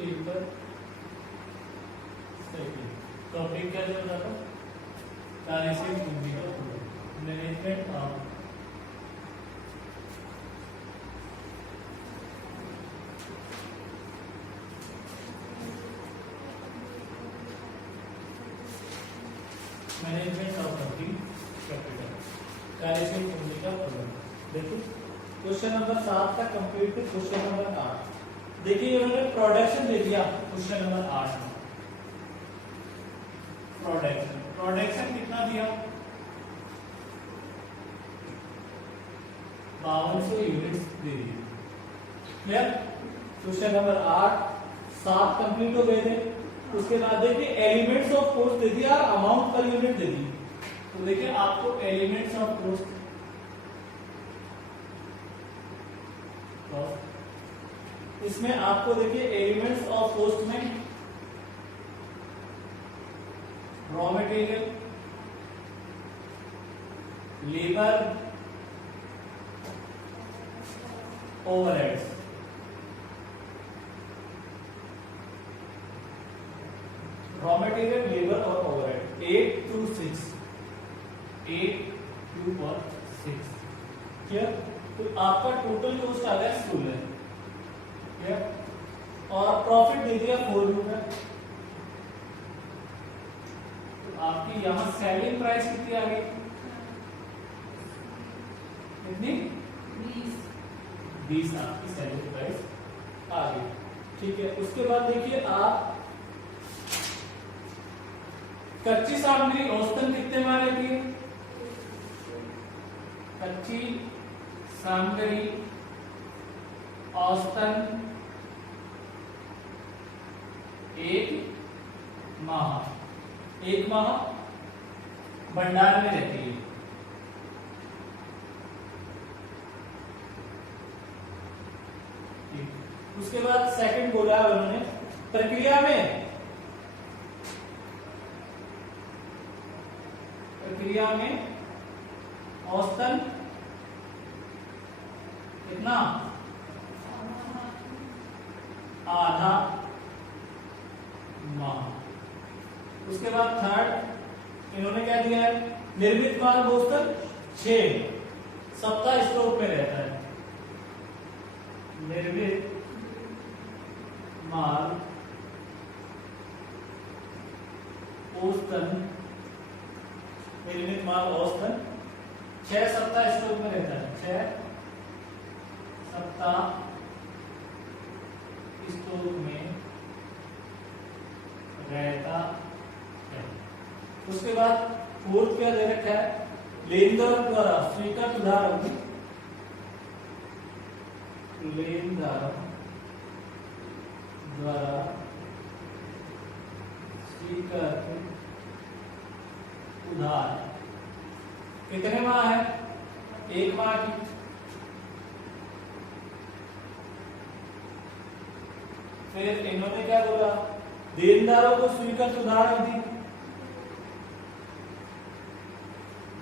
Paper second. Topic क्या चल रहा था? कार्यशील पूंजी का मैनेजमेंट ऑफ वर्किंग कैपिटल, कार्यशील पूंजी का प्रबंधन। देखो क्वेश्चन नंबर 7 का कंप्लीट टू क्वेश्चन नंबर 8। देखिए इन्होंने प्रोडक्शन दे दिया क्वेश्चन नंबर 8 में। प्रोडक्शन कितना दिया? 5200 यूनिट्स दे दिए। क्लियर? क्वेश्चन नंबर 8 7 कंप्लीट हो गए थे। उसके बाद देखिए एलिमेंट्स ऑफ कॉस्ट दे दिया और अमाउंट पर यूनिट दे दी। तो देखिए आपको एलिमेंट्स ऑफ कॉस्ट इसमें आपको देखिए एलिमेंट्स ऑफ कॉस्ट में raw material, labour, overheads, raw material, labour और ओवरहेड 8 to 6 क्लियर? तो आपका टोटल कॉस्ट आ गया 16 क्लियर? और प्रॉफिट दे दिया 4 रुपए। तो आपकी यहां सेलिंग प्राइस कितनी आ गई? कितनी? 20 आपकी सेलिंग प्राइस आ गई। ठीक है, उसके बाद देखिए आप कच्ची सामग्री औसतन कितने में आ रही थी? कच्ची सामग्री औसतन 1 माह भंडार में रहती है। उसके बाद सेकंड बोला है उन्होंने प्रक्रिया में औसतन कितना? आधा माह। उसके बाद थर्ड इन्होंने क्या दिया है? निर्मित माल औसतन 6 सप्ताह स्टॉक में रहता है। निर्मित माल औसतन 6 सप्ताह स्टॉक में रहता है। 6 सप्ताह स्टॉक में रहता है। उसके बाद फोर्थ क्या दे रखा है? लेनदारों द्वारा स्वीकृत उधार, लेनदारों द्वारा स्वीकृत उधार कितने माह है? 1 माह की। फिर इन्होंने क्या बोला? देनदारों को स्वीकृत उधार अवधि,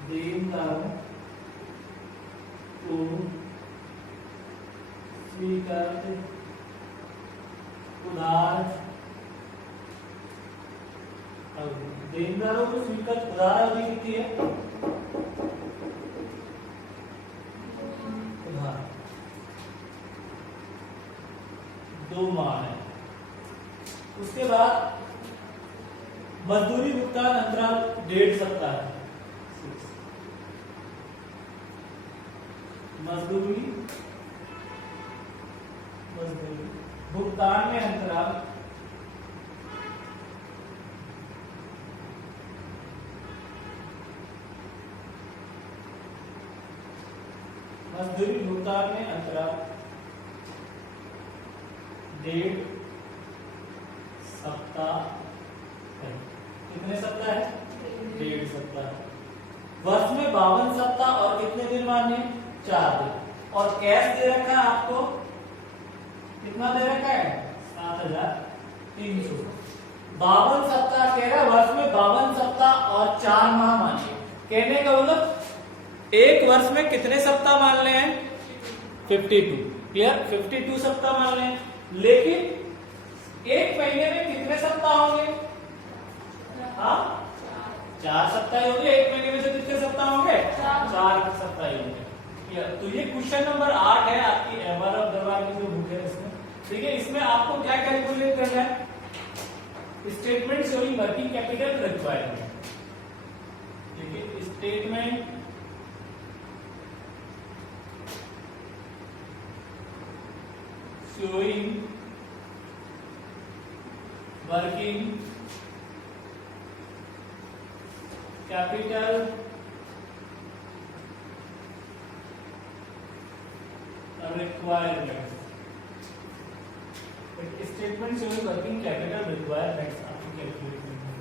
देनदारों को स्वीकृत उधार अवधि, देनदारों को स्वीकृत उधार अवधि कितनी है? उधार 2 माह है। उसके बाद मजदूरी भुगतान अंतराल 1.5 सप्ताह है। मजदूरी भुगतान में अंतराल मजदूरी भुगतान में अंतराल 1.5 सप्ताह है। कितने सप्ताह है? 1.5 सप्ताह। वर्ष में 52 सप्ताह और कितने दिन माने? 4 दिन। और कैश दे रखा है आपको कितना दे रखा है? 7,300। 52 सप्ताह कह रहा है, वर्ष में 52 सप्ताह और 4 माह मानिए। कहने का मतलब एक वर्ष में कितने सप्ताह मान ले हैं? 52 क्लियर? 52 सप्ताह मान ले। लेकिन एक महीने में कितने सप्ताह होंगे? हाँ, 4 सप्ताह होंगे। एक महीने में से कितने सप्ताह होंगे? 4 सप्ताह होंगे। तो ये क्वेश्चन नंबर 8 है आपकी एमआर ऑफ दरबार की जो बुक है इसमें। ठीक है, इसमें आपको क्या कैलकुलेट करना है? Statement showing working capital requirement. ठीक है, statement showing working capital requirements। Statement showing working capital requirements आपको कैलकुलेट करना है।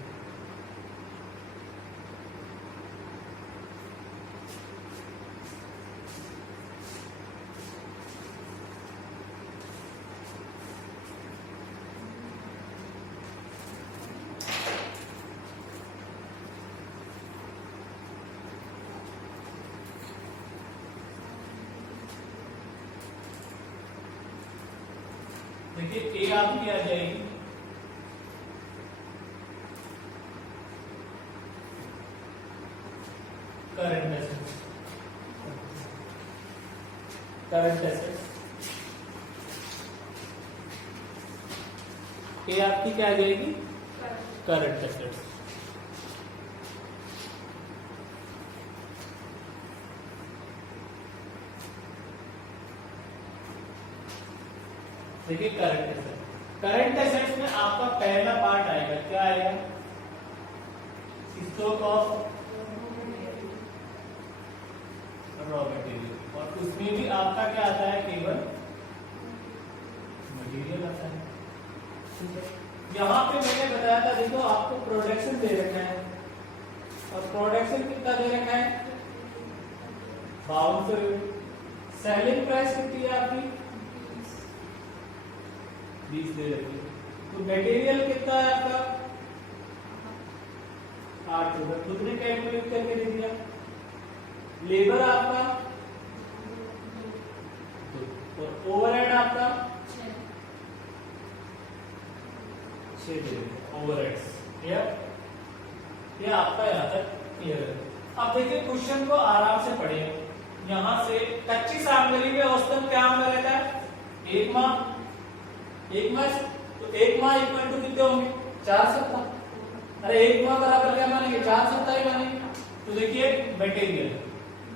देखिए ए आपकी आ जाएगी करंट एसेट्स। करंट एसेट्स ए आपकी क्या आ जाएगी? Current assets. देखिए करंट एसेट्स, करंट एसेट्स में आपका पहला पार्ट आएगा, क्या आएगा? स्टॉक ऑफ रॉ मटेरियल, और उसमें भी आपका क्या आता है? केवल मटेरियल आता है। ठीक है, यहाँ पे मैंने बताया था, देखो आपको प्रोडक्शन दे रखा है, और प्रोडक्शन कितना दे रखा है? 5200 यूनिट। सेलिंग प्राइस कितनी है आपकी? 20 दे रखी है। तो मटेरियल कितना है आपका? 8 रुपए, खुद ने कैलकुलेट करके दे दिया। लेबर आपका 2, और ओवरहेड आपका 6 दे दिया। ओवरहेड्स ये आपका यहाँ तक क्लियर है। अब देखिए क्वेश्चन को आराम से पढ़िए। यहाँ से कच्ची सामग्री में औसतन क्या आमदन रहता है? 1 माह। 1 माह तो 1 माह इक्वल टू कितने होंगे? 4 सप्ताह। अरे 1 माह बराबर क्या मानेंगे? 4 सप्ताह ही मानेंगे। तो देखिए मटेरियल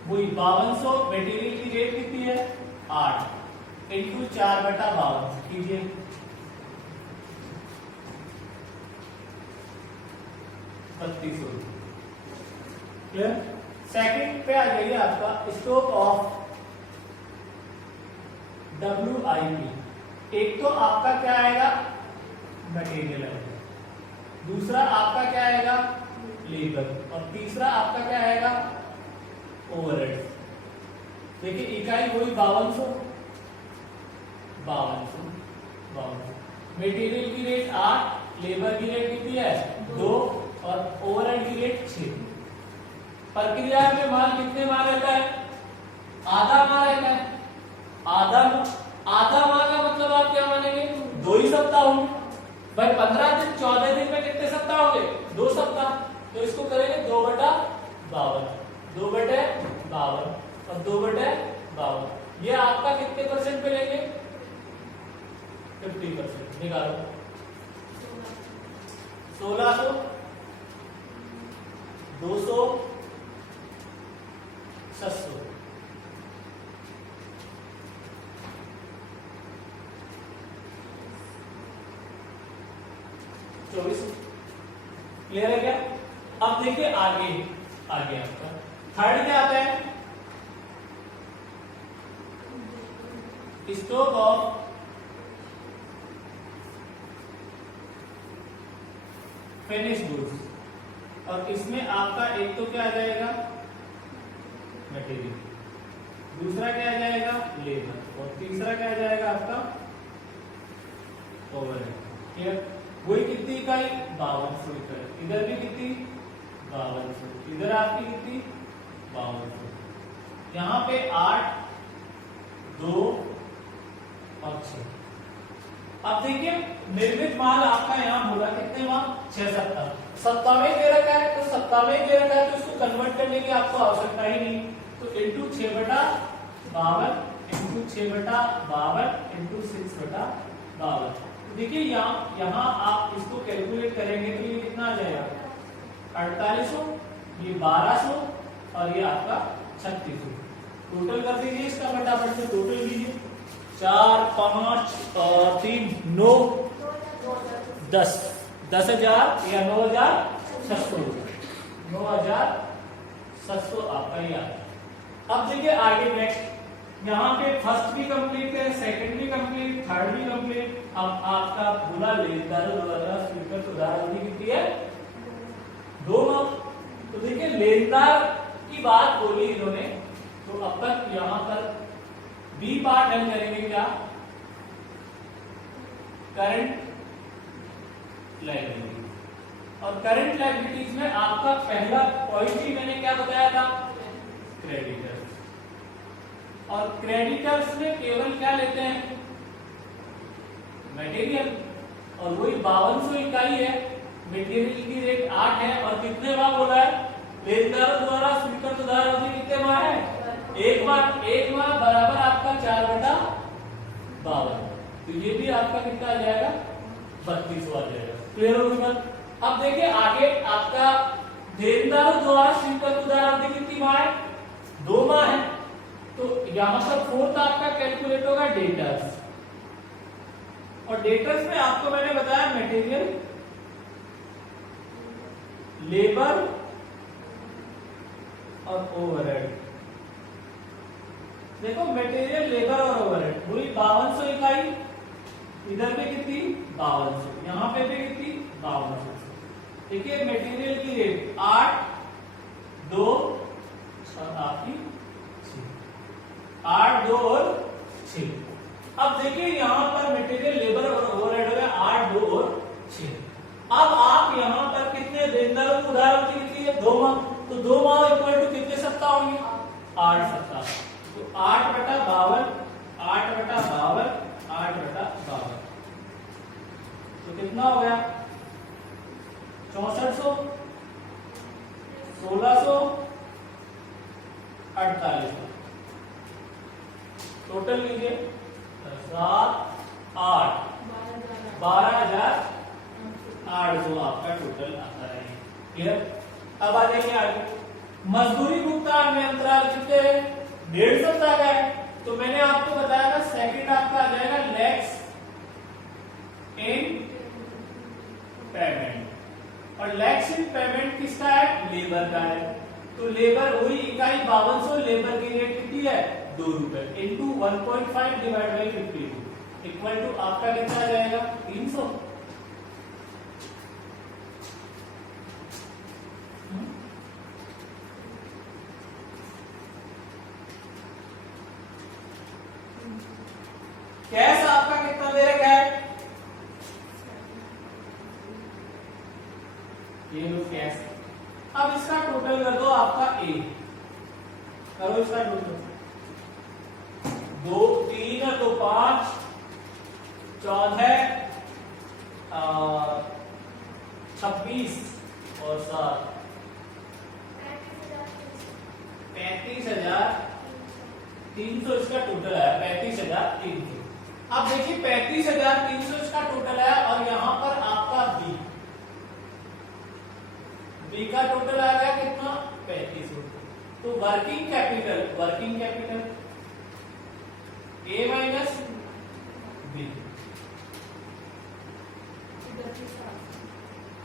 वही 5200, मटेरियल की रेट कितनी है? 8 इंटू 4/52 कीजिए। क्लियर? सेकंड पे आ जाइए आपका स्टॉक ऑफ WIP। एक तो आपका क्या आएगा? मटेरियल आएगा, दूसरा आपका क्या आएगा? लेबर, और तीसरा आपका क्या आएगा? ओवरहेड। देखिए इकाई वही 5200, मटेरियल की रेट 8, लेबर की रेट कितनी है? 2, और ओवरहेड की रेट 6। प्रक्रिया में माल कितने माल रहता है? आधा माल रहता है। आधा माल का मतलब आप क्या मानेंगे? 2 ही सप्ताह होंगे भाई। 15 दिन 14 दिन में कितने सप्ताह होंगे? 2 सप्ताह। तो इसको करेंगे 2/52, 2/52 और 2/52। ये आपका कितने परसेंट पे लेंगे? 50%। निकालो 1600, 200, 700। क्लियर है क्या? अब देखिए आगे आपका थर्ड क्या आता है? स्टॉक ऑफ फिनिश गुड्स, और इसमें आपका एक तो क्या आ जाएगा? मटेरियल, दूसरा क्या आ जाएगा? लेबर, और तीसरा क्या आ जाएगा आपका? ओवरहेड। क्लियर? वही कितनी इकाई? 5200 इकाई। इधर भी कितनी? 5200। इधर आपकी कितनी? 5200। यहाँ पे 8, 2 और 6। अब देखिए निर्मित माल आपका यहाँ बोला कितने माह 6 सप्ताह, सप्ताह में दे रखा है, तो सप्ताह में दे रखा है तो इसको कन्वर्ट करने की आपको आवश्यकता ही नहीं, तो इंटू 6/52 इंटू 6/52 इंटू 6/52। देखिए यहाँ आप इसको कैलकुलेट करेंगे तो ये कितना आ जाएगा 4800, ये 1200 और ये आपका 3600। टोटल कर दीजिए इसका, फटाफट से टोटल कीजिए। 4 5 3 9 10 10,000 या 9,600 9,600 आपका ही आता। अब देखिए आगे नेक्स्ट, यहाँ पे फर्स्ट भी कंप्लीट है, सेकंड भी कंप्लीट, थर्ड भी कंप्लीट। अब आपका बोला लेनदार द्वारा स्वीकृत उधार अवधि कितनी है 2 माह। तो देखिए लेनदार की बात बोली इन्होंने, तो अब तक यहाँ पर बी पार्ट हल करेंगे क्या, करंट लायबिलिटी। और करंट लायबिलिटीज में आपका पहला पॉइंट ही मैंने क्या बताया था, क्रेडिटर्स। और क्रेडिटर्स में केवल क्या लेते हैं, मटेरियल, और वही 5200 इकाई है, मटेरियल की रेट 8 है, और कितने माह बोला है, लेनदारों द्वारा स्वीकृत उधार अवधि कितने माह है, 1 माह। 1 माह बराबर आपका 4/52, तो ये भी आपका कितना आ जाएगा 3200 आ जाएगा। क्लियर होगी बात। अब देखिए आगे आपका लेनदारों द्वारा स्वीकृत उधार अवधि कितनी माह है, 2 माह है, तो यहां पर फोर्थ आपका कैलकुलेट होगा डेटर्स। और डेटर्स में आपको मैंने बताया मटेरियल, लेबर और ओवरहेड। देखो मटेरियल, लेबर और ओवरहेड पूरी 5200 इकाई, इधर पे कितनी 5200, यहाँ पे भी कितनी 5200। देखिए मटेरियल की रेट 8 2 और आपकी 8 2 और 6। अब देखिए यहाँ पर मटेरियल, लेबर और ओवरहेड हो गया 8 2 और 6। अब आप यहाँ पर कितने लेनदारों को उधार अवधि कितनी है 2 माह, तो 2 माह इक्वल टू कितने सप्ताह होंगे 8 सप्ताह, तो 8/52 8/52 8/52, तो कितना हो गया 6400 1600 4800। टोटल लीजिए 7 8 12,800 आपका टोटल आता है। क्लियर। अब आ जाएंगे आगे, मजदूरी भुगतान में अंतराल कितने 1.5 सप्ताह का है, तो मैंने आपको बताया था सेकंड आपका आ जाएगा लैक्स इन पेमेंट, और लैक्स इन पेमेंट किसका है, लेबर का है। तो लेबर वही इकाई 5200, लेबर की रेट कितनी है 2 रुपए, into 1.5 divide by 52 equal to आपका कितना आ जाएगा 300। कैश आपका कितना दे रखा है, ये लो कैश। अब इसका टोटल कर दो आपका ए, करो इसका टोटल, 2 3 और 2 5 14 26 और 7 35,300 इसका टोटल है, 35,300। अब देखिए 35,300 इसका टोटल है, और यहां पर आपका बी का टोटल आ गया कितना 3500। तो working capital A minus B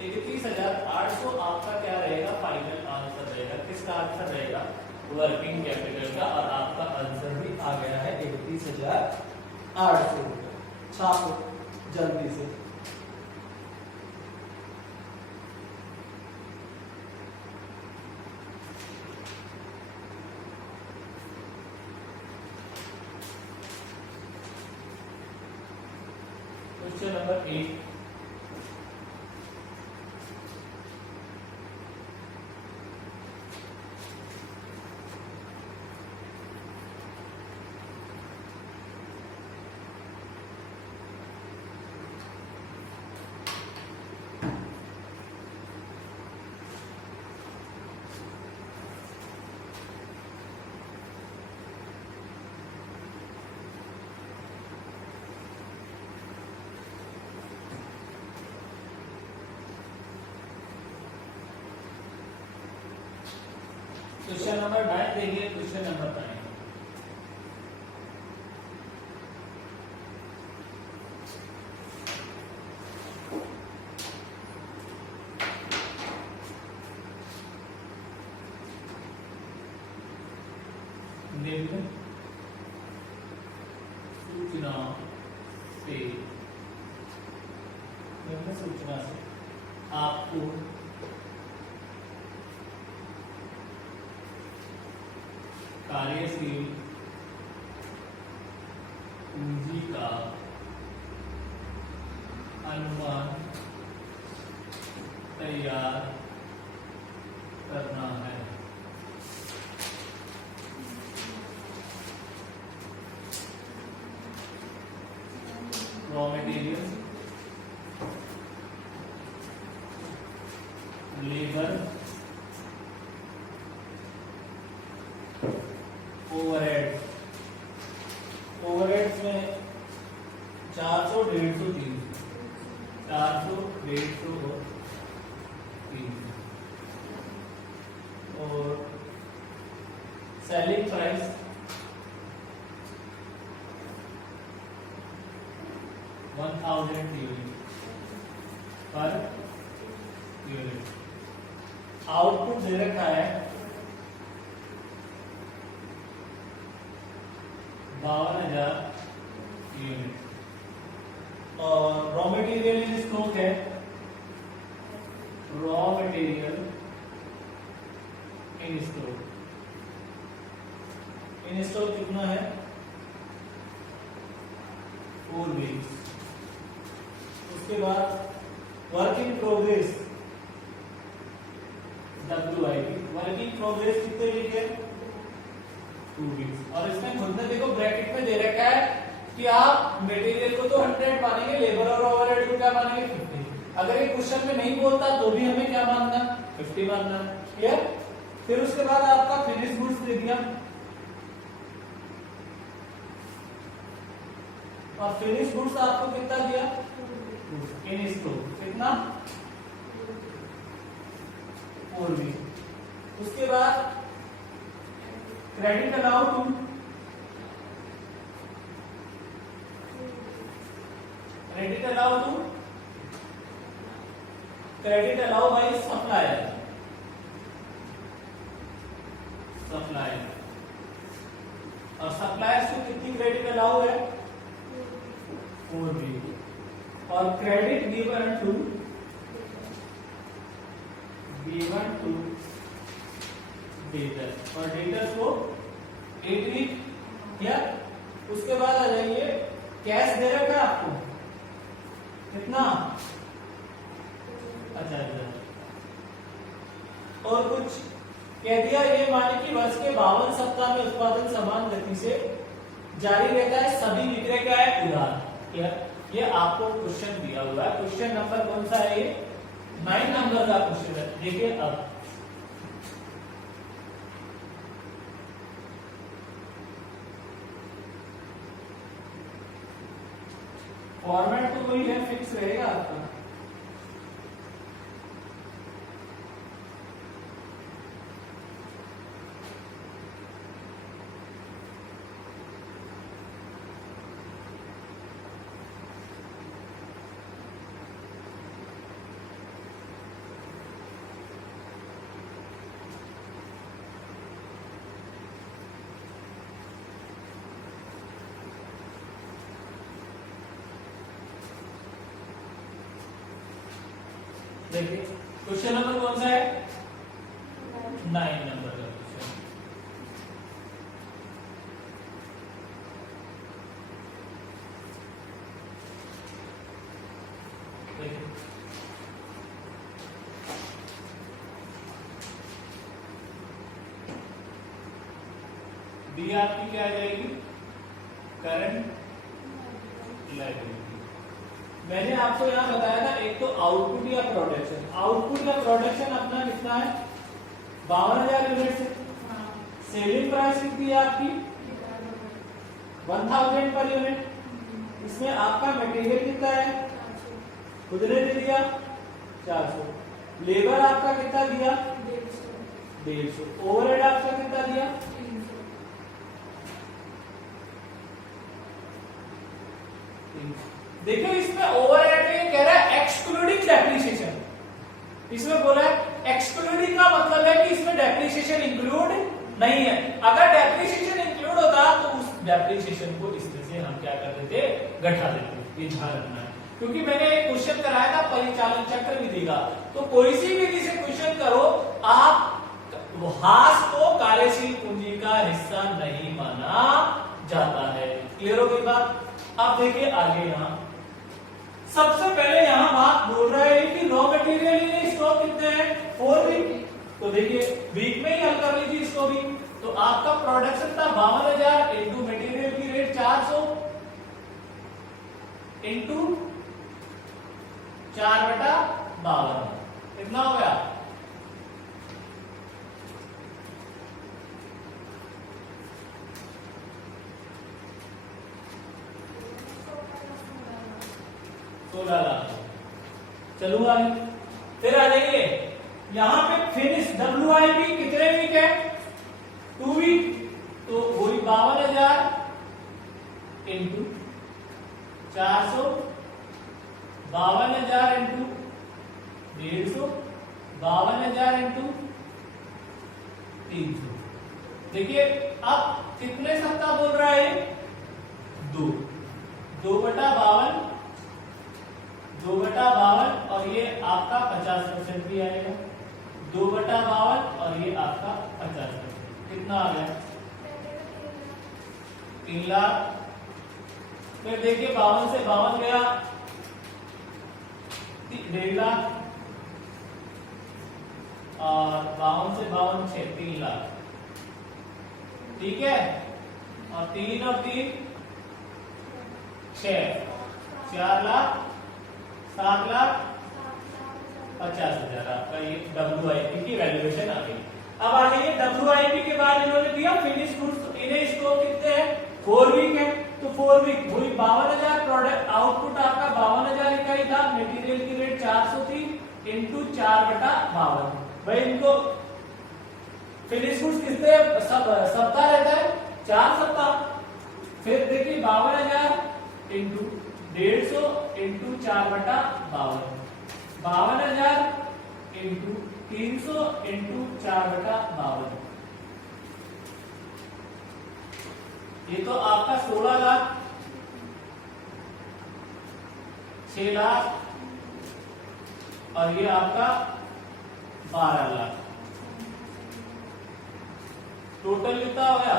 31,800 आपका क्या रहेगा, फाइनल आंसर रहेगा। किसका आंसर रहेगा, वर्किंग कैपिटल का, और आपका आंसर भी आ गया है 31,800। छापो जल्दी से। क्वेश्चन नंबर 8, क्वेश्चन नंबर 9 देखिए, क्वेश्चन नंबर 9 निम्न सूचना से आपको कार्यशील पूंजी का अनुमान तैयार करना है। Raw material, labour, overheads. Overheads में 400, 150, 300, 400, 150 और 300। और selling price 1000 unit per unit. Output दे रखा है 52,000 यूनिट। और रॉ मटेरियल इन स्टॉक है, raw material in stock, in stock कितना है 4 वीक्स। उसके बाद work in progress WIP, work in progress कितने वीक है 2 वीक्स। और इसमें खुद ने देखो ब्रैकेट में दे रखा है कि आप मटेरियल को तो 100 मानेंगे, लेबर और ओवरहेड को क्या मानेंगे 50। अगर ये क्वेश्चन में नहीं बोलता तो भी हमें क्या मानना 50 मानना। क्लियर। फिर उसके बाद आपका फिनिश गुड्स दे दिया, और फिनिश गुड्स आपको कितना दिया इन स्टॉक कितना 4 वीक। उसके बाद credit allow to credit allow by supplier, और सप्लायर्स को कितनी क्रेडिट अलाउ है 4 वीक। और क्रेडिट गिवन टू डेटर, और डेटर्स को 8 वीक। या उसके बाद आ जाइए, कैश दे रखा है आपको कितना 50,000। और कुछ कह दिया, ये माने कि वर्ष के 52 सप्ताह में उत्पादन समान गति से जारी रहता है, सभी विक्रय क्या है उधार। ये आपको क्वेश्चन दिया हुआ है। क्वेश्चन नंबर कौन सा है ये 9 नंबर का क्वेश्चन है। देखिए अब फॉर्मेट तो वही है, फिक्स रहेगा आपका। देखिए क्वेश्चन नंबर कौन सा है 9 नंबर का क्वेश्चन। देखिए बी आपकी क्या आ जाएगी करंट लायबिलिटी। मैंने आपको यहाँ बताया था, एक तो आउटपुट या प्रोडक्शन। आउटपुट या प्रोडक्शन अपना कितना है 52,000 यूनिट से। सेलिंग प्राइस कितनी है आपकी 1000 पर यूनिट। इसमें आपका मटेरियल कितना है खुद ने दे दिया 400। लेबर आपका कितना दिया 150। ओवरहेड आपका कितना दिया? 300। देखिए इसमें ओवरहेड में कह रहा है एक्सक्लूडिंग डेप्रिसिएशन, इसमें बोला है एक्सक्लूडिंग का मतलब है कि इसमें डेप्रिसिएशन इंक्लूड नहीं है। अगर डेप्रिसिएशन इंक्लूड होता तो उस डेप्रिसिएशन को इसमें से हम क्या कर देते, घटा देते। ये ध्यान रखना है, क्योंकि मैंने एक क्वेश्चन कराया था परिचालन चक्र विधि का, तो कोई सी विधि से क्वेश्चन करो, आप ह्रास को कार्यशील पूंजी का हिस्सा नहीं माना जाता है। क्लियर हो गई बात? अब देखिए आगे यहाँ सबसे पहले यहाँ बात बोल रहा है कि रॉ मटेरियल इन स्टॉक कितने हैं? 4 वीक। तो देखिए वीक में ही हल कर लीजिए इसको भी। तो आपका प्रोडक्शन था 52,000 इंटू मटेरियल की रेट 400 इंटू 4/52 कितना हो गया? चलो आगे फिर आ जाइए यहाँ पे फिनिश WIP कितने वीक है? 2 वीक। तो वही 52,000 इंटू 400, 52,000 इंटू 150, 52,000 इंटू 300। देखिए अब कितने सप्ताह बोल रहा है? 2 2/52 और ये आपका 50% भी आएगा। 2/52 और ये आपका 50%। कितना आ गया? 3 लाख। फिर देखिए 52 से 52 गया 1.5 लाख और 52 से 52 3 लाख। ठीक है, और 3 और 3 6 4 लाख 7,50,000 आपका ये WIP की वैल्यूएशन आ गई। अब आ जाइए WIP के बाद इन्होंने दिया फिनिश गुड्स, इन्हें स्टॉक कितने हैं? 4 वीक है। तो 4 वीक वही 52,000 प्रोडक्ट आउटपुट आपका 52,000 इकाई था, मटेरियल की रेट 400 थी इंटू 4/52। भाई इनको फिनिश गुड्स कितने सप्ताह रहता है? 4 सप्ताह। फिर देखिए 52,000 इंटू 150 इंटू 4/52, 52,000 इंटू 300 इंटू 4/52। ये तो आपका 16 लाख, 6 लाख और ये आपका 12 लाख। टोटल कितना हो गया?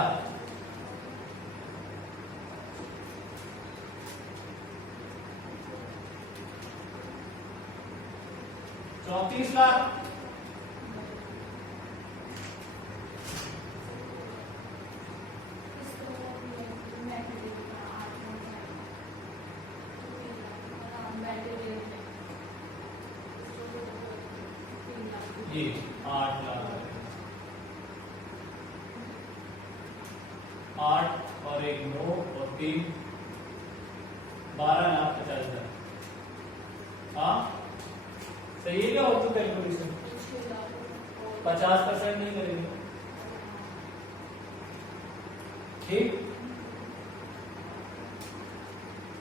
34 लाख। ये 8 लाख, 8 और 1 9 और 3 12,50,000। हाँ सही है क्या? हो तो कैलकुलेशन 50% नहीं करेंगे। ठीक,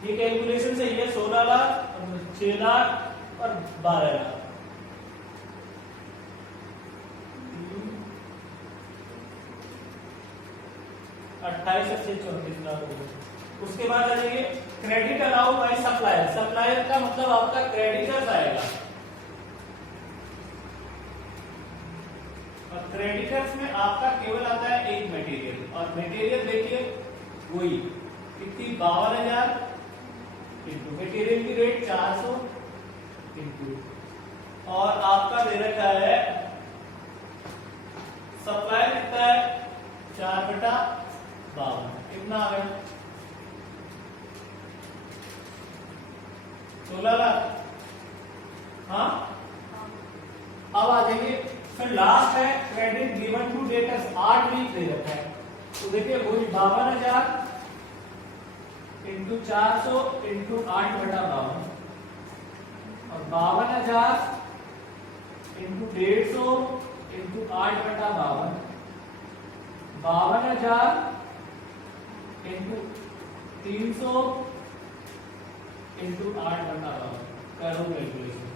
ये कैलकुलेशन सही है। 16 लाख, 6 लाख और 12 लाख। 28 से 34 लाख हो गए। उसके बाद आ जाइए credit allowed by supplier. Supplier का मतलब आपका क्रेडिटर्स आएगा, और क्रेडिटर्स में आपका केवल आता है एक मटेरियल, और मटेरियल देखिए वही कितनी 52,000 इंटू मटेरियल की रेट 400 इंटू, और आपका दे रखा है सप्लायर कितना है? 4/52। कितना आ गया? 16 लाख। हाँ अब आ जाएंगे फिर लास्ट है credit given to debtors. 8 week दे रखा है, तो देखिए वही 52,000 इंटू 400 इंटू 8/52 और 52,000 इंटू 150 इंटू 8/52, 52,000 इंटू 300 इंटू 8/52 करो कैलकुलेशन।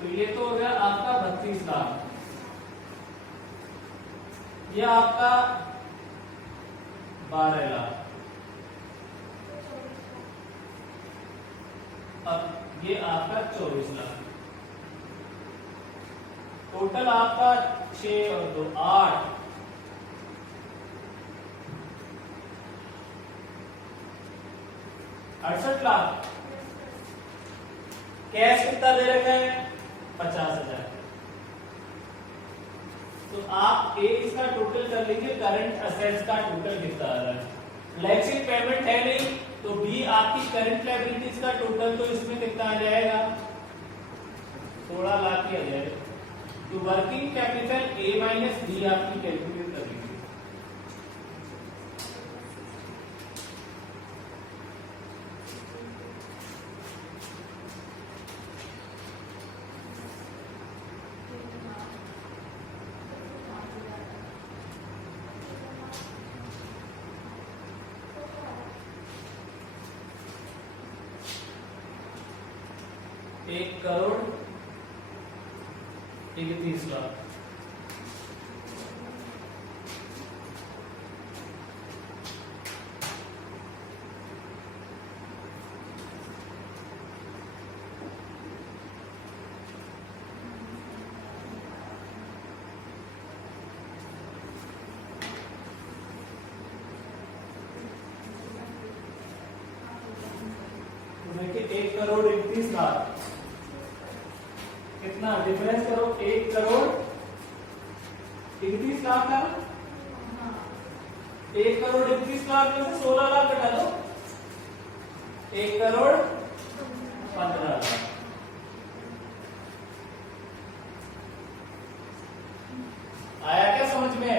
तो ये तो हो गया आपका 32 लाख, ये आपका 12 लाख, अब ये आपका 24 लाख। टोटल आपका 6 और 2 8, 68 लाख। कैश कितना दे रखा है? 50,000। तो आप ए इसका टोटल कर लीजिए, करंट असेट्स का टोटल कितना आ रहा है। फ्लेक्सिंग पेमेंट है नहीं, तो बी आपकी करंट लायबिलिटीज का टोटल, तो इसमें कितना आ जाएगा? 16 लाख ही आ जाएगा। तो working capital A minus B आपकी कैलकुलेट कर लीजिए। एक करोड़ 31 लाख। देखिए 1 करोड़ 31 लाख कितना डिफरेंस करो, 1 करोड़ 31 लाख का, 1 करोड़ 31 लाख में से 16 लाख घटा दो, 1 करोड़ 15 लाख। आया क्या समझ में?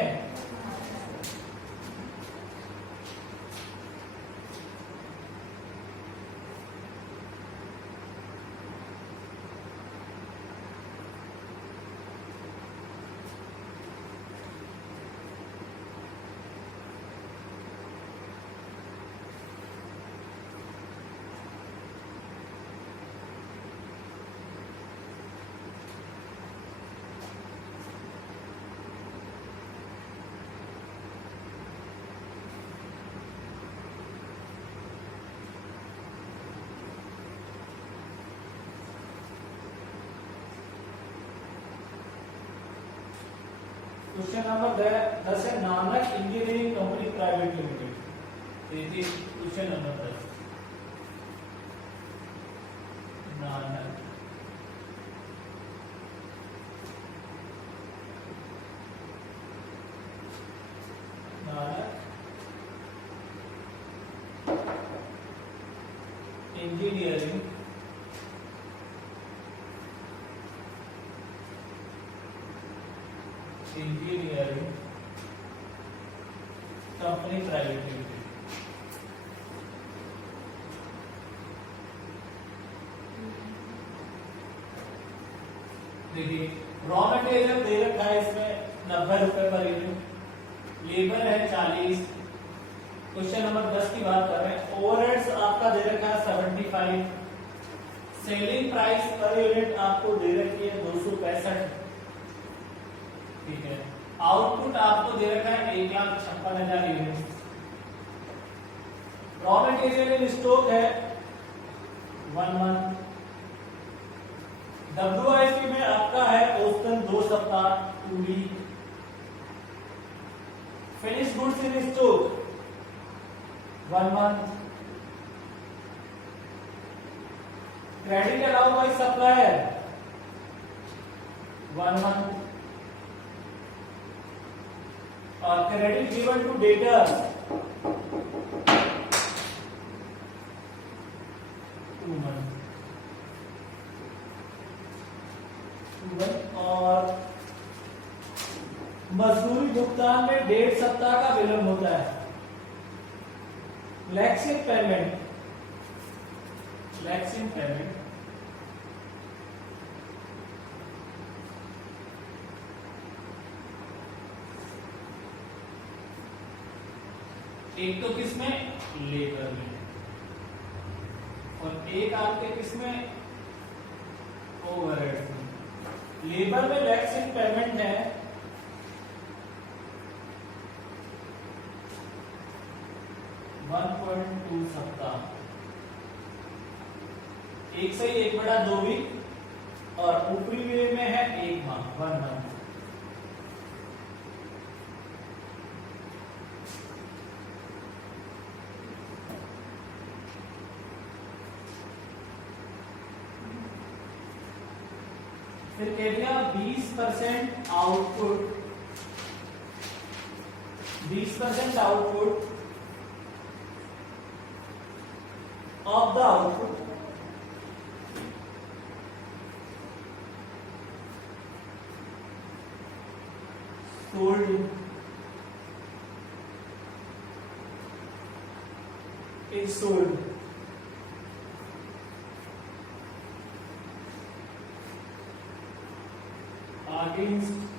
क्वेश्चन नंबर 10 है Nanak engineering company private limited. देखिए question number 10, Nanak engineering company private limited. देखिए रॉ मटेरियल दे रखा है इसमें 90 रुपए पर यूनिट, लेबर है 40। क्वेश्चन नंबर 10 की बात कर रहे हैं, ओवरहेड्स आपका दे रखा है 75, सेलिंग प्राइस पर यूनिट आपको दे रखी है 265, ठीक है। आउटपुट आपको दे रखा है 1,56,000 unit. Raw material in stock है 1 मंथ। WIP में आपका है औसतन 2 सप्ताह 2 week. Finish goods in stock 1 month. Credit allowed by supplier 1 month और credit given to debtors 2 month. और मजदूरी भुगतान में 1.5 सप्ताह का विलंब होता है। फ्लेक्सिंग पेमेंट एक तो किसमें, लेबर में, और एक आपके किसमें, ओवरहेड्स में। लेबर में लेट्स इन पेमेंट है 1.2 सप्ताह, एक से ही 1/2 वीक, और ऊपरी वे में है 1 माह, 1 मंथ। फिर कह दिया 20% output, 20% output of the output sold is sold against